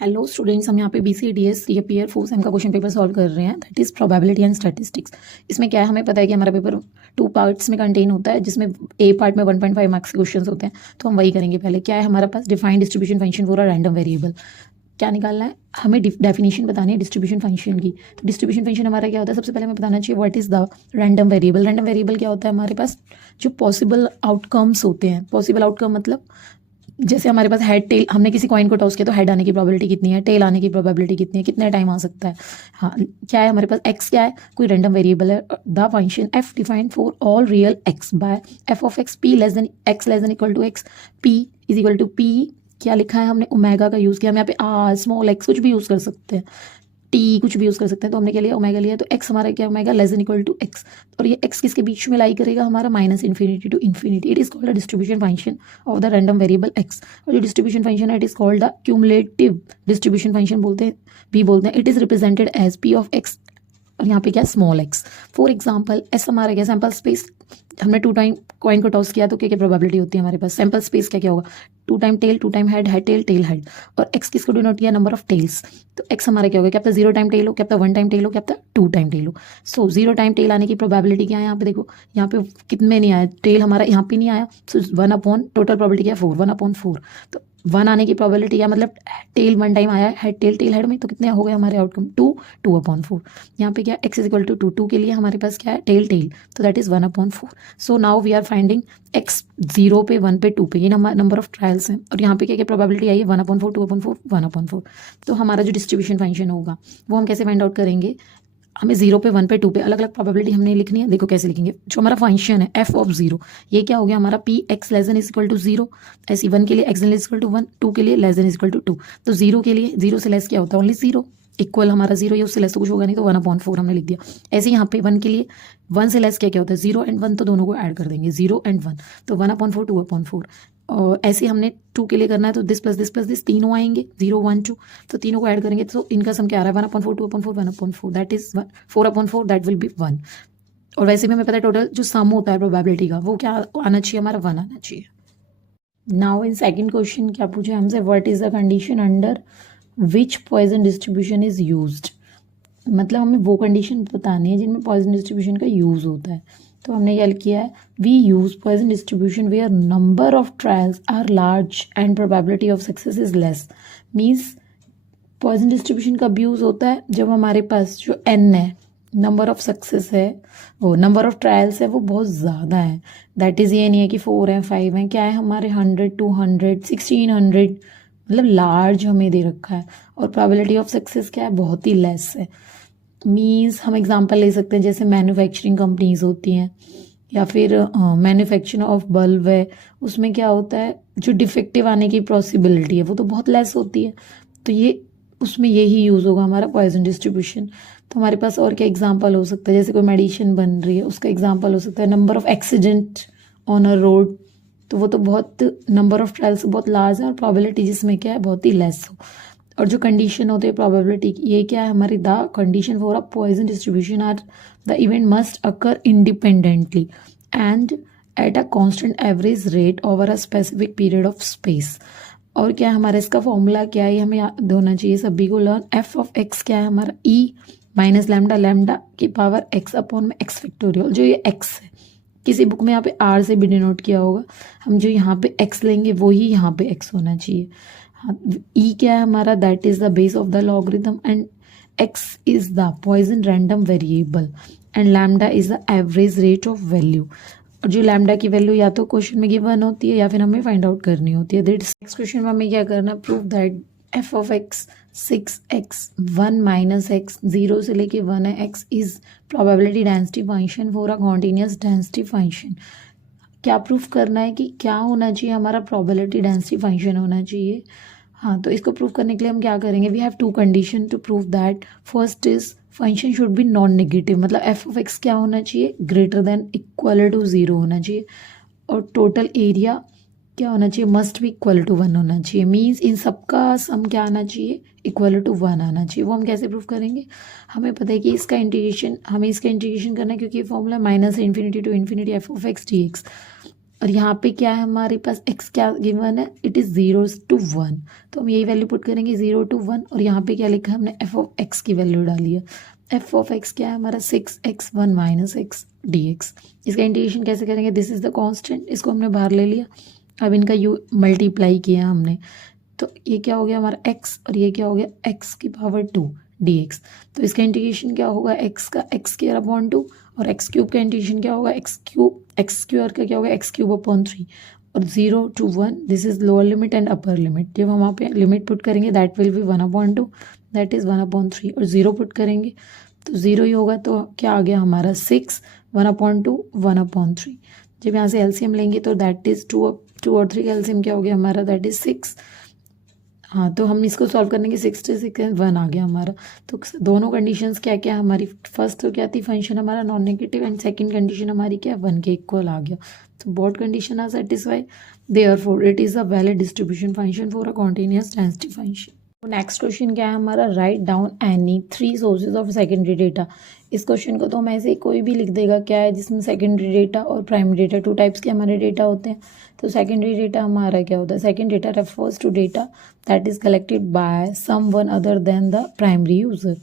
Hello students, हम यहाँ पे BCDS या पीयर 4 सेम का क्वेश्चन पेपर सॉल्व कर रहे हैं, that is probability and statistics. इसमें क्या है, हमें पता है कि हमारा पेपर 2 पार्ट्स में कंटेन होता है, जिसमें ए पार्ट में 1.5 मार्क्स के क्वेश्चन होते हैं। तो हम वही करेंगे। पहले क्या है हमारे पास, define distribution function for a random variable. क्या निकालना है हमें, डेफिनेशन बतानी है डिस्ट्रीब्यूशन फंक्शन की। तो डिस्ट्रीब्यूशन फंक्शन हमारा क्या होता है, सबसे पहले हमें बताना चाहिए what is the random variable. Random variable क्या होता है हमारे पास, जो पॉसिबल आउटकम्स होते हैं। पॉसिबल आउटकम मतलब जैसे हमारे पास हेड टेल, हमने किसी कॉइन को टॉस किया तो हेड आने की प्रोबेबिलिटी कितनी है, टेल आने की प्रोबेबिलिटी कितनी है, कितना टाइम आ सकता है। हाँ, क्या है हमारे पास, एक्स क्या है, कोई रैंडम वेरिएबल है। The function f defined for all real x by f of x p less than x less than equal to x, p is equal to p. क्या लिखा है हमने, ओमेगा का यूज़ किया। हम यहाँ पे आर स्मॉल एक्स कुछ भी यूज़ कर सकते हैं, टी कुछ भी यूज़ कर सकते हैं। तो हमने क्या लिया, ओमेगा लिया। तो एक्स हमारा क्या, omega less than equal to x. और ये एक्स किसके बीच में लाई करेगा हमारा, minus infinity to infinity. It is called the distribution function of the random variable x. और जो डिस्ट्रीब्यूशन फंक्शन है, it is called the cumulative distribution function बोलते हैं, भी बोलते हैं। It is represented as p of x, और यहाँ पे क्या, small x. For example S हमारा क्या, सैम्पल स्पेस। हमने 2 टाइम कॉइन को टॉस किया तो क्या क्या प्रोबेबिलिटी होती है हमारे पास, सैम्पल स्पेस क्या क्या होगा, 2 time tail, 2 time head, head tail, tail head. और एक्स किसको डिनोट किया, नंबर ऑफ टेल्स। तो एक्स हमारा क्या होगा, क्या पता 0 टाइम टेल हो, क्या पता 1 टाइम टेल हो, क्या पता 2 टाइम टेल हो। सो 0 टाइम टेल आने की प्रोबेबिलिटी क्या है, यहाँ पे देखो, यहाँ पे कितने नहीं आया, टेल हमारा यहाँ पे नहीं आया। सो 1 अपॉन टोटल प्रोबेबिलिटी क्या है, 4, 1 अपॉन 4। तो 1 आने की प्रोबेबिलिटी क्या, मतलब टेल 1 टाइम आया, हेड टेल, टेल हेड में, तो कितने हो गए हमारे आउटकम, 2, 2 अपॉन 4। यहाँ पे क्या, एक्स इज इक्वल टू 2, 2 के लिए हमारे पास क्या है, टेल टेल, तो that is 1 upon 4। So now we are finding x 0 पे, 1 पे, 2 पे, ये नंबर ऑफ ट्रायल्स हैं। और यहाँ पे क्या क्या प्रोबेबिलिटी आई है, 1 अपॉन 4, 2 अपॉन 4, 1 अपॉन 4। तो हमारा जो डिस्ट्रीब्यूशन फंक्शन होगा वो हम कैसे फाइंड आउट करेंगे, हमें 0 पे, 1 पे, 2 पे अलग अलग प्रोबेबिलिटी हमने लिखनी है। देखो कैसे लिखेंगे, जो हमारा फंक्शन है एफ ऑफ 0, ये क्या हो गया हमारा, p x less than is equal to 0। ऐसी 1 के लिए एक्स लेस इक्वल टू 1, 2 के लिए less than is equal to 2। तो 0 के लिए, 0 से लेस क्या होता है, ओनली 0। इक्वल हमारा 0, ये उससे लेस तो कुछ होगा नहीं, तो 1 अपॉन 4 हमने लिख दिया। ऐसे यहाँ पे 1 के लिए, 1 से लेस क्या क्या होता है, 0 एंड 1, तो दोनों को ऐड कर देंगे, 0 एंड 1, तो 1 अपॉन 4, 2 अपॉन 4। और ऐसे हमने 2 के लिए करना है, तो this plus this plus this, तीनों आएंगे, 0 1 2, तो तीनों को ऐड करेंगे तो इनका सम क्या आ रहा है, 1 upon 4, 2 upon 4, 1 upon 4, that is 4 upon 4, that will B 1। और वैसे भी हमें पता है टोटल जो सम होता है प्रोबेबिलिटी का, वो क्या आना चाहिए हमारा, 1 आना चाहिए। नाउ इन सेकंड क्वेश्चन क्या पूछे हमसे, what is the condition under which Poisson distribution is used. मतलब हमें वो कंडीशन बतानी है जिनमें पॉइजन डिस्ट्रीब्यूशन का यूज़ होता है। तो हमने क्या किया है, we use Poisson distribution where number of trials are large and probability of success is less. Means Poisson distribution कब यूज़ होता है, जब हमारे पास जो एन है, नंबर ऑफ सक्सेस है, वो नंबर ऑफ ट्रायल्स है, वो बहुत ज़्यादा है। दैट इज़ ये नहीं है कि 4 हैं, 5 हैं, क्या है हमारे 100, 200, 1600, मतलब लार्ज हमें दे रखा है। और प्रोबेबिलिटी ऑफ सक्सेस क्या है, बहुत ही लेस है। मीन्स हम एग्जांपल ले सकते हैं, जैसे मैन्युफैक्चरिंग कंपनीज होती हैं, या फिर मैन्युफैक्चरिंग ऑफ बल्ब है, उसमें क्या होता है, जो डिफेक्टिव आने की पॉसिबिलिटी है वो तो बहुत लेस होती है। तो ये उसमें यही यूज़ होगा हमारा पॉइजन डिस्ट्रीब्यूशन। तो हमारे पास और क्या एग्जांपल हो सकता है, जैसे कोई मेडिसिन बन रही है, उसका एग्जांपल हो सकता है number of accident on a road, तो वो तो बहुत, नंबर ऑफ ट्रायल्स बहुत लार्ज है, और प्रोबेबिलिटी जिसमें क्या है, बहुत ही लेस हो। और जो कंडीशन होती है प्रोबेबिलिटी की, ये क्या है हमारी, the condition for a Poisson distribution are the event must occur independently and at a constant average rate over a specific period of space. और क्या है हमारा, इसका फॉर्मूला क्या है, हमें याद होना चाहिए सभी को लर्न। एफ ऑफ एक्स क्या है हमारा, ई माइनस लैम्डा, लैम्डा की पावर एक्स अपॉन में एक्स फैक्टोरियल। जो ये एक्स है, किसी बुक में यहाँ पे आर से भी डिनोट किया होगा, हम जो यहाँ पे एक्स लेंगे वही यहाँ पे एक्स होना चाहिए। हाँ, ई क्या है हमारा, that is the base of the logarithm, and x is the Poisson random variable, and lambda is the average rate of value. और जो लैम्डा की वैल्यू या तो क्वेश्चन में गिवन होती है या फिर हमें फाइंड आउट करनी होती है। नेक्स्ट क्वेश्चन में हमें क्या करना, prove that F of x 6x 1 minus x 0 से लेके 1 है, x is probability density function for a continuous density function. क्या प्रूफ करना है कि क्या होना चाहिए हमारा, प्रोबेबिलिटी डेंसिटी फंक्शन होना चाहिए। हाँ, तो इसको प्रूव करने के लिए हम क्या करेंगे, we have 2 condition to prove that. First is function should be non negative, मतलब एफ ऑफ एक्स क्या होना चाहिए, ग्रेटर देन इक्वल टू 0 होना चाहिए। और टोटल एरिया क्या होना चाहिए, मस्ट भी इक्वल टू 1 होना चाहिए। मीन्स इन सबका सम क्या आना चाहिए, इक्वल टू 1 आना चाहिए। वो हम कैसे प्रूव करेंगे, हमें पता है कि हमें इसका इंटीग्रेशन करना है, क्योंकि ये formula minus infinity to infinity f of x d x. और यहाँ पे क्या है हमारे पास x क्या गिवन है, इट इज़ 0 to 1, तो हम यही वैल्यू पुट करेंगे 0 to 1। और यहाँ पे क्या लिखा है हमने f ऑफ x की वैल्यू डाली है। f ऑफ x क्या है हमारा 6x1 माइनस x dx। इसका इंटीग्रेशन कैसे करेंगे, दिस इज द कांस्टेंट, इसको हमने बाहर ले लिया, अब इनका यू मल्टीप्लाई किया हमने, तो ये क्या हो गया हमारा x और ये क्या हो गया x की पावर 2 dx। तो इसका इंटीग्रेशन क्या होगा, x का x स्क्वायर अपॉन 2 और x क्यूब का इंटीग्रेशन क्या होगा, x स्क्वायर का क्या होगा x क्यूब अपॉन 3 और 0 to 1, this is lower limit and upper limit. जब हम वहाँ पे लिमिट पुट करेंगे that will B 1/2, that is 1/3 और 0 पुट करेंगे तो 0 ही होगा, तो क्या आ गया हमारा 6, 1/2, 1/3। जब यहाँ से एलसीएम लेंगे तो दैट इज 2 और 3 का एलसीएम क्या हो गया हमारा, दैट इज 6। हाँ, तो हम इसको सॉल्व करने के 66 1 आ गया हमारा। तो दोनों कंडीशंस क्या क्या हमारी, फर्स्ट तो क्या थी फंक्शन हमारा non negative and second condition हमारी क्या 1 के इक्वल आ गया। तो both condition are satisfy, therefore it is a valid distribution function for a continuous density function. तो नेक्स्ट क्वेश्चन क्या है हमारा, write down any 3 sources of secondary data. इस क्वेश्चन को तो हम ऐसे कोई भी लिख देगा, क्या है जिसमें सेकेंडरी डेटा और प्राइमरी डेटा 2 टाइप्स के हमारे डेटा होते हैं। तो सेकेंडरी डेटा हमारा क्या होता है, second data refers to data that is collected by someone other than the primary user.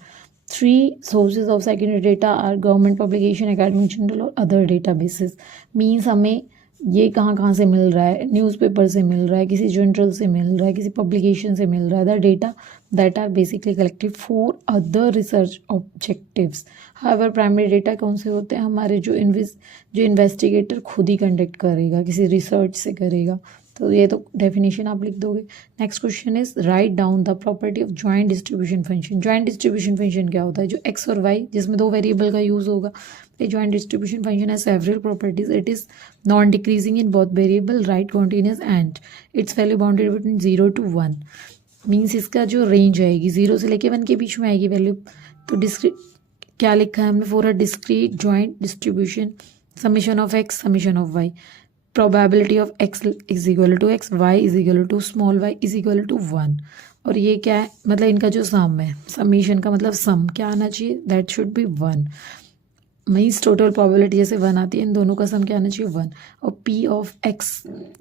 3 sources of secondary data are government publication, academic journal और other databases। मीन्स हमें ये कहाँ से मिल रहा है, न्यूज़पेपर से मिल रहा है, किसी जर्नल से मिल रहा है, किसी पब्लिकेशन से मिल रहा है। The data that are basically collected for other research objectives. However primary data कौन से होते हैं हमारे, जो इन्वेस्टिगेटर खुद ही कंडक्ट करेगा, किसी रिसर्च से करेगा। तो ये तो डेफिनेशन आप लिख दोगे। Next question is right down the property of joint distribution function. Joint distribution function क्या होता है, जो एक्स और वाई जिसमें 2 वेरिएबल का यूज होगा। A joint distribution function has several properties. It is non-decreasing in both variable, right, continuous, and its value bounded between 0 to 1। Means इसका जो रेंज आएगी 0 से लेके 1 के बीच में आएगी वैल्यू। तो डिस्क्रीट क्या लिखा है हमने, for a discrete joint distribution summation of x summation of y, probability of x is equal to x, y is equal to small y is equal to 1। और ये क्या है, मतलब इनका जो सम है, समीशन का मतलब सम क्या आना चाहिए, that should be 1। Means total probability जैसे 1 आती है, इन दोनों का सम क्या आना चाहिए 1। और p of x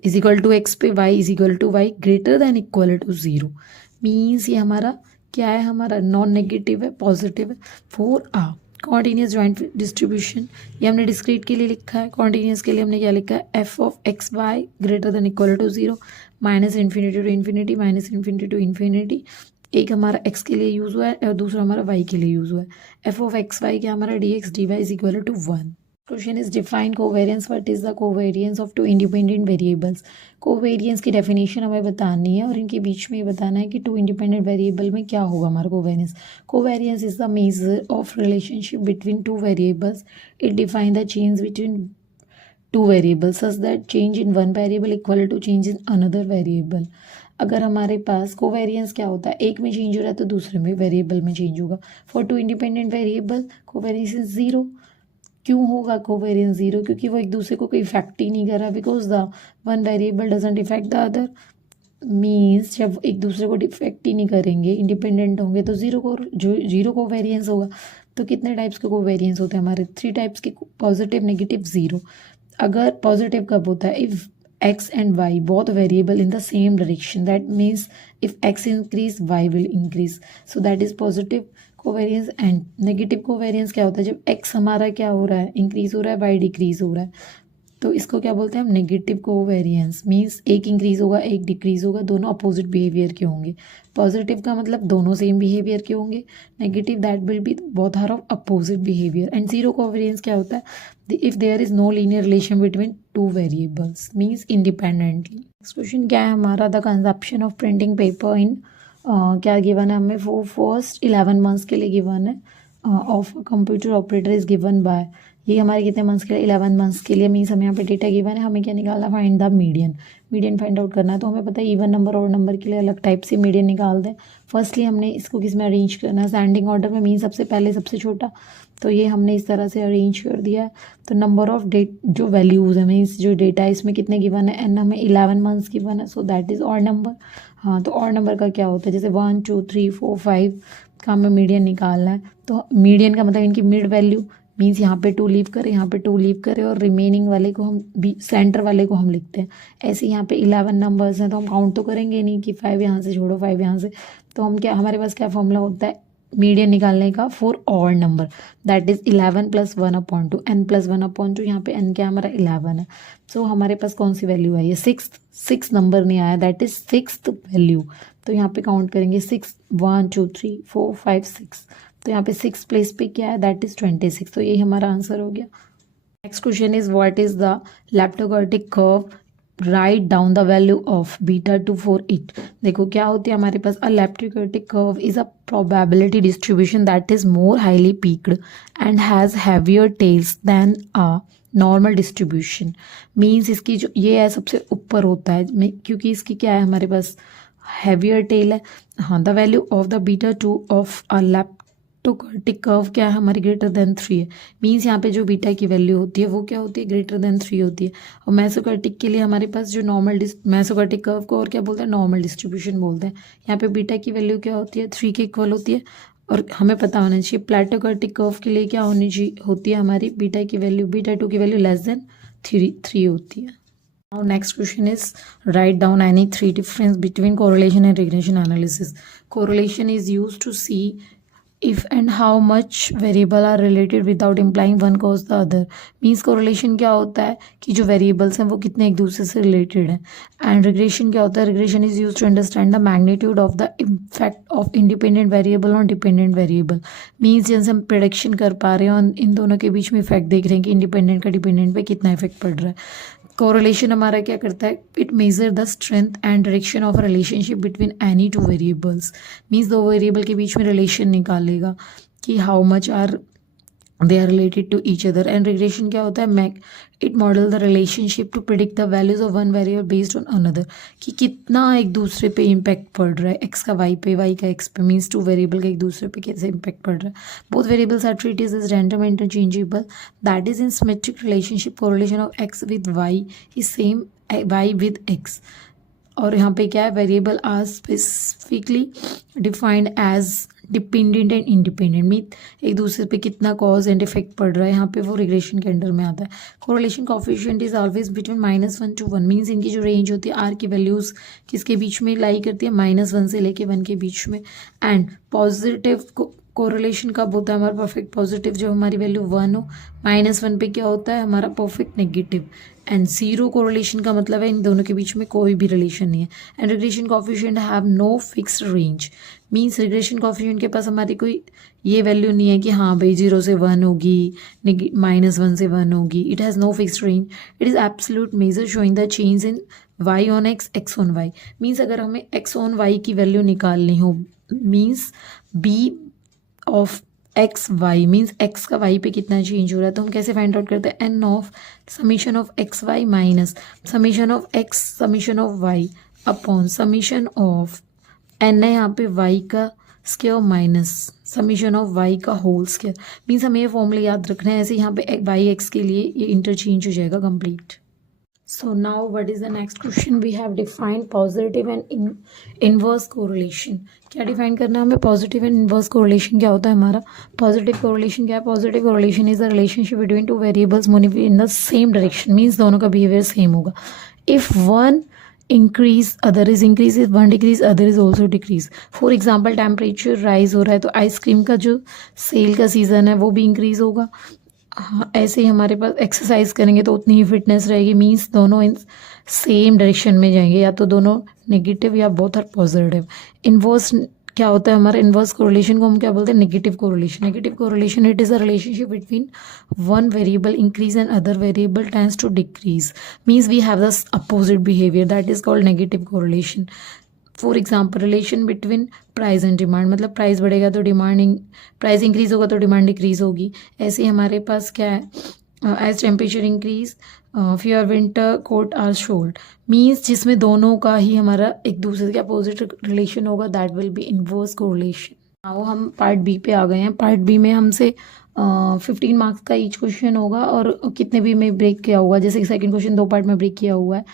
is equal to x पे y is equal to y greater than equal to 0। Means ये हमारा क्या है, हमारा नॉन नेगेटिव है, पॉजिटिव है for a continuous joint distribution. ये हमने डिस्क्रीट के लिए लिखा है, कॉन्टीन्यूस के लिए हमने क्या लिखा है, f of x y greater than equal to 0, minus infinity to infinity, minus infinity to infinity. एक हमारा x के लिए यूज़ हुआ है और दूसरा हमारा y के लिए यूज़ हुआ है। f ऑफ एक्स वाई क्या हमारा dx dy is equal to 1। Question is define covariance. What is the covariance of 2 independent variables. Covariance की डेफिनेशन हमें बतानी है और इनके बीच में ये बताना है कि 2 इंडिपेंडेंट वेरिएबल में क्या होगा हमारा covariance. Covariance is the measure of relationship between 2 variables. It define the change between 2 variables such that change in 1 variable equal to change in another variable. अगर हमारे पास कोवेरियंस क्या होता है, एक में चेंज हो रहा है तो दूसरे में वेरिएबल में चेंज होगा। For 2 independent variable covariance is 0। क्यों होगा कोवेरियंस 0, क्योंकि वो एक दूसरे को कोई इफेक्ट ही नहीं कर रहा, because the 1 variable doesn't effect the other. Means जब एक दूसरे को इफेक्ट ही नहीं करेंगे, इंडिपेंडेंट होंगे, तो 0 कोवेरियंस होगा। तो कितने टाइप्स के कोवेरियंस होते हैं हमारे, 3 टाइप्स के, पॉजिटिव, नेगेटिव, 0। अगर पॉजिटिव कब होता है, if x and y both variable in the same direction, that means if x increase y will increase, so that is positive covariance। and negative covariance क्या होता है, जब x हमारा क्या हो रहा है, इंक्रीज हो रहा है, y डिक्रीज हो रहा है, तो इसको क्या बोलते हैं हम, नेगेटिव कोवेरियंस। मीन्स एक इंक्रीज होगा एक डिक्रीज होगा, दोनों अपोजिट बिहेवियर के होंगे। पॉजिटिव का मतलब दोनों सेम बिहेवियर के होंगे, negative that will be both are of opposite behaviour. And 0 covariance क्या होता है, if there is no linear relation between 2 variables, means independently. Next question क्या है हमारा, the consumption of printing paper in क्या given है हमें, वो फर्स्ट 11 मंथ्स के लिए गिवन है, of computer operator is given by, ये हमारे कितने मंथ्स के लिए, 11 मंथ्स के लिए। मीन्स हमें यहाँ पे डेटा गिवन है, हमें क्या निकालना, find the median find out करना है। तो हमें पता है इवन नंबर और नंबर के लिए अलग टाइप से मीडियन निकाल दें। फर्स्टली हमने इसको किस में अरेंज करना है, असेंडिंग ऑर्डर में, मीन सबसे पहले सबसे छोटा, तो ये हमने इस तरह से अरेंज कर दिया है। तो नंबर ऑफ डेट जो वैल्यूज़ है, मीन्स जो डेटा है इसमें कितने गिवन है, एन हमें 11 मंथ्स गिवन है, so that is odd number. हाँ, तो ऑड नंबर का क्या होता है, जैसे 1 2 3 4 5 का हमें मीडियन निकालना है। तो मीडियन का मतलब इनकी मिड वैल्यू, मीन्स यहाँ पे 2 लीव करें, यहाँ पे 2 लीव करें और रिमेनिंग वाले को हम सेंटर वाले को हम लिखते हैं। ऐसे यहाँ पे 11 नंबर्स हैं तो हम काउंट तो करेंगे नहीं कि 5 यहाँ से छोड़ो 5 यहाँ से, तो हम क्या, हमारे पास क्या फॉर्मूला होता है मीडियन निकालने का for odd number, that is 11 + 1/2 n + 1/2, यहाँ पे n क्या हमारा 11 है। सो हमारे पास कौन सी वैल्यू आई है, 6 नंबर नहीं आया, दैट इज 6th वैल्यू। तो यहाँ पे काउंट करेंगे 6 1 2 3 4 5 6, तो यहाँ पे 6 प्लेस पे क्या है, दैट इज 26। तो यही हमारा आंसर हो गया। Next question is what is the leptokurtic curve, right down the value of β2 for it. देखो क्या होती है हमारे पास, a leptokurtic curve is a probability distribution that is more highly peaked and has heavier tails than a normal distribution. Means इसकी जो ये है सबसे ऊपर होता है, क्योंकि इसकी क्या है हमारे पास हैवियर टेल है। हाँ, the value of the β2 of a leptokurtic curve क्या है हमारी ग्रेटर देन 3 है। मीन्स यहाँ पे जो बीटा की वैल्यू होती है वो क्या होती है, ग्रेटर देन 3 होती है। और मेसोकर्टिक के लिए हमारे पास जो नॉर्मल मेसोकर्टिक कर्व को और क्या बोलते हैं, नॉर्मल डिस्ट्रीब्यूशन बोलते हैं। यहाँ पे बीटा की वैल्यू क्या होती है, 3 के इक्वल होती है। और हमें पता होना चाहिए प्लेटोकर्टिक कर्व के लिए क्या होनी चाहिए होती है हमारी बीटा की वैल्यू, β2 की वैल्यू लेस देन 3 होती है। Now next question is write down any 3 difference between correlation and regression analysis. Correlation is used to see if and how much variable are related without implying one cause the other. Means correlation क्या होता है कि जो variables हैं वो कितने एक दूसरे से related हैं। And regression क्या होता है, regression is used to understand the magnitude of the effect of independent variable on dependent variable. Means जैसे हम prediction कर पा रहे हैं और इन दोनों के बीच में effect देख रहे हैं कि independent का dependent पे कितना effect पड़ रहा है। कोरिलेशन हमारा क्या करता है, it measure the strength and direction of relationship between any 2 variables. Means 2 variable के बीच में रिलेशन निकालेगा कि how much are they are related to each other. And regression क्या होता है, it model the relationship to predict the values of one variable based on another, कि कितना एक दूसरे पे इम्पैक्ट पड़ रहा है, एक्स का वाई पे, वाई का एक्स पे। मीन्स 2 वेरिएबल का एक दूसरे पे कैसे इम्पैक्ट पड़ रहा है। Both variables are treated as random interchangeable, that is in symmetric relationship correlation of X with Y is same Y with X. और यहाँ पे क्या है, variable are specifically defined as dependent and independent. Mean एक दूसरे पे कितना cause and effect पड़ रहा है, यहाँ पे वो रिग्रेशन के अंडर में आता है। Correlation coefficient is always between -1 to 1। Means इनकी जो रेंज होती है आर की वैल्यूज किसके बीच में लाई करती है, -1 से लेके 1 के बीच में। एंड पॉजिटिव कोरिलेशन कब होता है हमारा, परफेक्ट पॉजिटिव जब हमारी वैल्यू 1 हो। -1 पे क्या होता है हमारा परफेक्ट नेगेटिव। एंड 0 कोरिलेशन का मतलब है इन दोनों के बीच में कोई भी रिलेशन नहीं है। And regression coefficient have no fixed range. Means regression coefficient के पास हमारी कोई ये वैल्यू नहीं है कि हाँ भाई 0 से 1 होगी, -1 से 1 होगी। It has no fixed range, it is absolute measure showing the change in y on x, x on y। Means अगर हमें x on y की वैल्यू निकालनी हो, means b of x Y, means X का Y पे कितना change हो रहा है, तो हम कैसे फाइंड आउट करते हैं, N of summation of x Y minus summation of X summation of Y upon summation of N है यहाँ पे वाई का square minus summation of Y का होल स्क्वायर। मीन्स हमें ये फॉर्मूला याद रखना है, ऐसे यहाँ पे वाई एक्स के लिए ये इंटरचेंज हो जाएगा complete. So now what is the next question? We have defined positive and inverse correlation. क्या डिफाइन करना है हमें, पॉजिटिव एंड इनवर्स कोरिलेशन क्या होता है हमारा। पॉजिटिव कोरिलेशन क्या है, positive correlation is the relationship between 2 variables moving in the same direction. Means दोनों का बिहेवियर सेम होगा। If one increase other is increase, if one decrease other is also decrease. For example temperature rise हो रहा है तो ice cream का जो cell का सीजन है वो भी इंक्रीज होगा। हाँ, ऐसे ही हमारे पास एक्सरसाइज करेंगे तो उतनी ही फिटनेस रहेगी। मीन्स दोनों इन सेम डायरेक्शन में जाएंगे, या तो दोनों नेगेटिव या बोथ आर पॉजिटिव। इनवर्स क्या होता है हमारा, इनवर्स कोरिलेशन को हम क्या बोलते हैं, negative correlation. Negative correlation it is a relationship between one variable increase and other variable tends to decrease. Means we have the opposite behaviour, that is called negative correlation. For example relation between price and demand, मतलब price बढ़ेगा तो price increase होगा तो demand decrease होगी। ऐसे ही हमारे पास क्या है, as temperature increase fewer winter coat are sold. Means जिसमें दोनों का ही हमारा एक दूसरे के अपोजिट रिलेशन होगा, that will be inverse correlation. Now हम पार्ट बी पे आ गए हैं। पार्ट बी में हमसे 15 मार्क्स का ईच क्वेश्चन होगा और कितने भी में ब्रेक किया हुआ, जैसे सेकंड क्वेश्चन 2 पार्ट में ब्रेक किया हुआ है।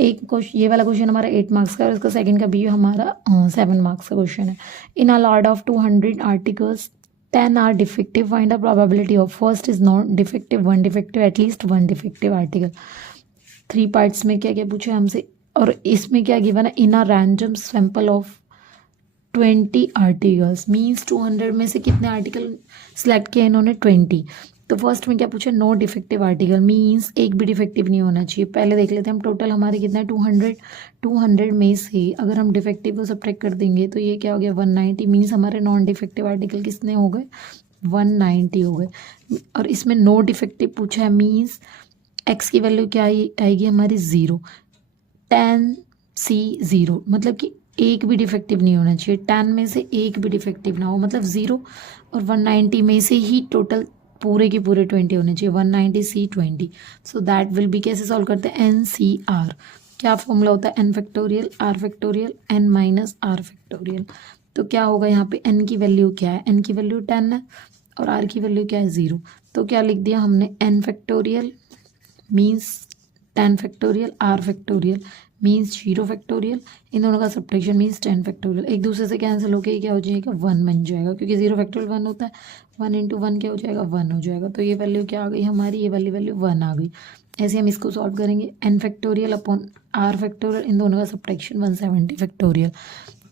एक क्वेश्चन ये वाला क्वेश्चन हमारा 8 मार्क्स का है और इसका सेकंड का भी हमारा 7 मार्क्स का क्वेश्चन है। In a lot of 200 articles 10 are defective. Find the probability of first is not defective, one defective, at least one defective article. 3 parts में क्या क्या पूछा है हमसे, और इसमें क्या गिवन है, in a random sample of 20 articles, means 200 में से कितने आर्टिकल सिलेक्ट किए इन्होंने, 20। तो फर्स्ट में क्या पूछा, नो डिफेक्टिव आर्टिकल, मीन्स एक भी डिफेक्टिव नहीं होना चाहिए। पहले देख लेते हैं हम, टोटल हमारे कितना है 200 में से अगर हम डिफेक्टिव को सब्ट्रैक्ट कर देंगे तो ये क्या हो गया 190, मीन्स हमारे नॉन डिफेक्टिव आर्टिकल कितने हो गए 190 हो गए। और इसमें नो डिफेक्टिव पूछा है, मीन्स एक्स की वैल्यू क्या आएगी हमारी 0, 10C0, मतलब कि एक भी डिफेक्टिव नहीं होना चाहिए। 10 में से एक भी डिफेक्टिव ना हो, मतलब 0, और 190 में से ही टोटल पूरे के पूरे 20 होने चाहिए, 190C20। So that will B, कैसे सॉल्व करते हैं, NCR। क्या फॉर्मूला होता है, n factorial r factorial n minus r factorial. तो क्या होगा यहाँ पे, n की वैल्यू क्या है, n की वैल्यू 10 है और r की वैल्यू क्या है 0। तो क्या लिख दिया हमने, n factorial means 10 factorial, r factorial means 0 factorial, इन दोनों का सब्ट्रैक्शन मीन्स 10 फैक्टोरियल। एक दूसरे से कैंसिल होकर क्या हो जाएगा 1 बन जाएगा, क्योंकि 0 फैक्टोरियल 1 होता है, 1 इंटू 1 क्या हो जाएगा 1 हो जाएगा। तो ये वैल्यू क्या आ गई हमारी, ये वाली वैल्यू 1 आ गई। ऐसे हम इसको सॉल्व करेंगे, n factorial upon r factorial, इन दोनों का सब्ट्रैक्शन 170 फैक्टोरियल।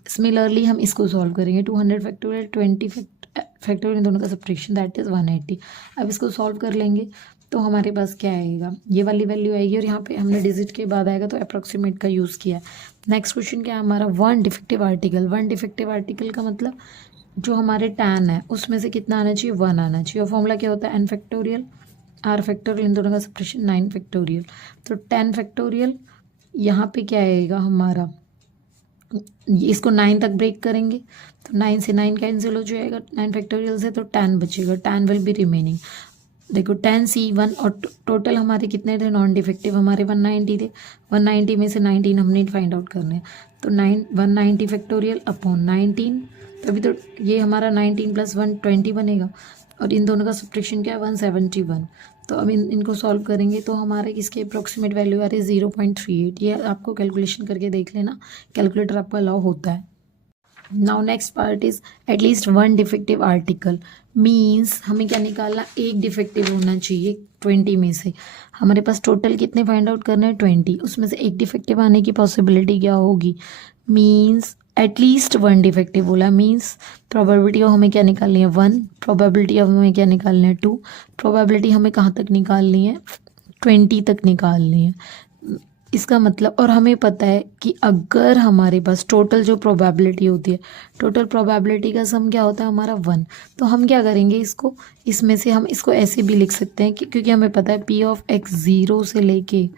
सिमिलरली हम इसको सॉल्व करेंगे, 200 फैक्टोरियल 20 फैक्टोरियल, इन दोनों का सब्ट्रैक्शन दैट इज़ 180। अब इसको सॉल्व कर लेंगे तो हमारे पास क्या आएगा, ये वाली वैल्यू आएगी, और यहाँ पे हमने डिजिट के बाद आएगा तो अप्रॉक्सीमेट का यूज़ किया है। नेक्स्ट क्वेश्चन क्या है हमारा, one defective article. One defective article का मतलब जो हमारे टैन है उसमें से कितना आना चाहिए, 1 आना चाहिए। और फॉर्मूला क्या होता है, n फैक्टोरियल r फैक्टोरियल, इन दोनों का सब्ट्रैक्शन 9 फैक्टोरियल। तो 10 फैक्टोरियल यहाँ पे क्या आएगा हमारा, इसको 9 तक ब्रेक करेंगे तो 9 से 9 कैंसिल हो जाएगा 9 फैक्टोरियल से, तो 10 बचेगा, 10 विल बी रिमेनिंग। देखो 10C1, और टोटल हमारे कितने थे नॉन डिफेक्टिव, हमारे 190 थे, 190 में से 19 हमने फाइंड आउट करने हैं। तो 190 फैक्टोरियल अपॉन 19, तभी तो ये हमारा 19 + 1 20 बनेगा, और इन दोनों का सब्ट्रैक्शन क्या है 171। तो अब इनको सॉल्व करेंगे तो हमारे इसके अप्रॉक्सीमेट वैल्यू आ रही है 0.38। ये आपको कैलकुलेशन करके देख लेना, कैलकुलेटर आपका अलाउ होता है। Now next part is at least one defective article, means हमें क्या निकालना, एक डिफेक्टिव होना चाहिए 20 में से। हमारे पास टोटल कितने फाइंड आउट करने हैं 20, उसमें से एक डिफेक्टिव आने की पॉसिबिलिटी क्या होगी, मीन्स एटलीस्ट वन डिफेक्टिव बोला, मीन्स प्रोबेबिलिटी ऑफ हमें क्या निकालनी है 1, प्रोबेबिलिटी ऑफ हमें क्या निकालनी है 2, प्रोबेबिलिटी हमें कहाँ तक निकालनी है 20 तक निकालनी है। इसका मतलब, और हमें पता है कि अगर हमारे पास टोटल जो प्रोबेबिलिटी होती है, टोटल प्रोबेबिलिटी का सम क्या होता है हमारा 1, तो हम क्या करेंगे इसको, इसमें से हम इसको ऐसे भी लिख सकते हैं कि क्योंकि हमें पता है P(x) 0 से लेके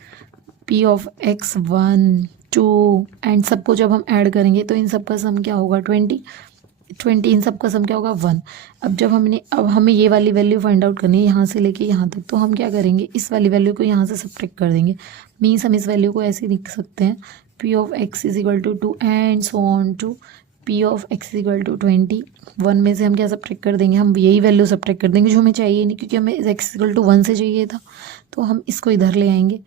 P(x) 1 2 एंड सबको जब हम ऐड करेंगे तो इन सब का सम क्या होगा 20, इन सब का सम क्या होगा 1। अब हमें ये वाली वैल्यू फाइंड आउट करनी है यहाँ से लेके यहाँ तक, तो हम क्या करेंगे, इस वाली वैल्यू को यहाँ से सब्ट्रैक्ट कर देंगे। मीन्स हम इस वैल्यू को ऐसे लिख सकते हैं P(x) = 2 and so on to P(x) = 20। 1 में से हम क्या सब्ट्रैक्ट कर देंगे, हम यही वैल्यू सब्ट्रैक्ट कर देंगे जो हमें चाहिए नहीं, क्योंकि हमें x = 1 से चाहिए था, तो हम इसको इधर ले आएंगे।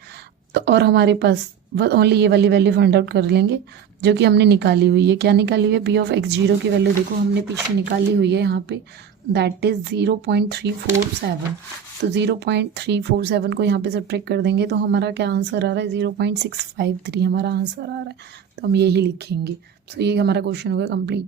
तो और हमारे पास ओनली ये वाली वैल्यू फाइंड आउट कर लेंगे जो कि हमने निकाली हुई है। क्या निकाली हुई है, P(x) 0 की वैल्यू देखो हमने पीछे निकाली हुई है यहाँ पे, दैट इज़ 0.347। तो 0.347 को यहाँ पे सब्ट्रैक्ट कर देंगे तो हमारा क्या आंसर आ रहा है 0.653 हमारा आंसर आ रहा है, तो हम यही लिखेंगे। सो ये हमारा क्वेश्चन हो गया कंप्लीट।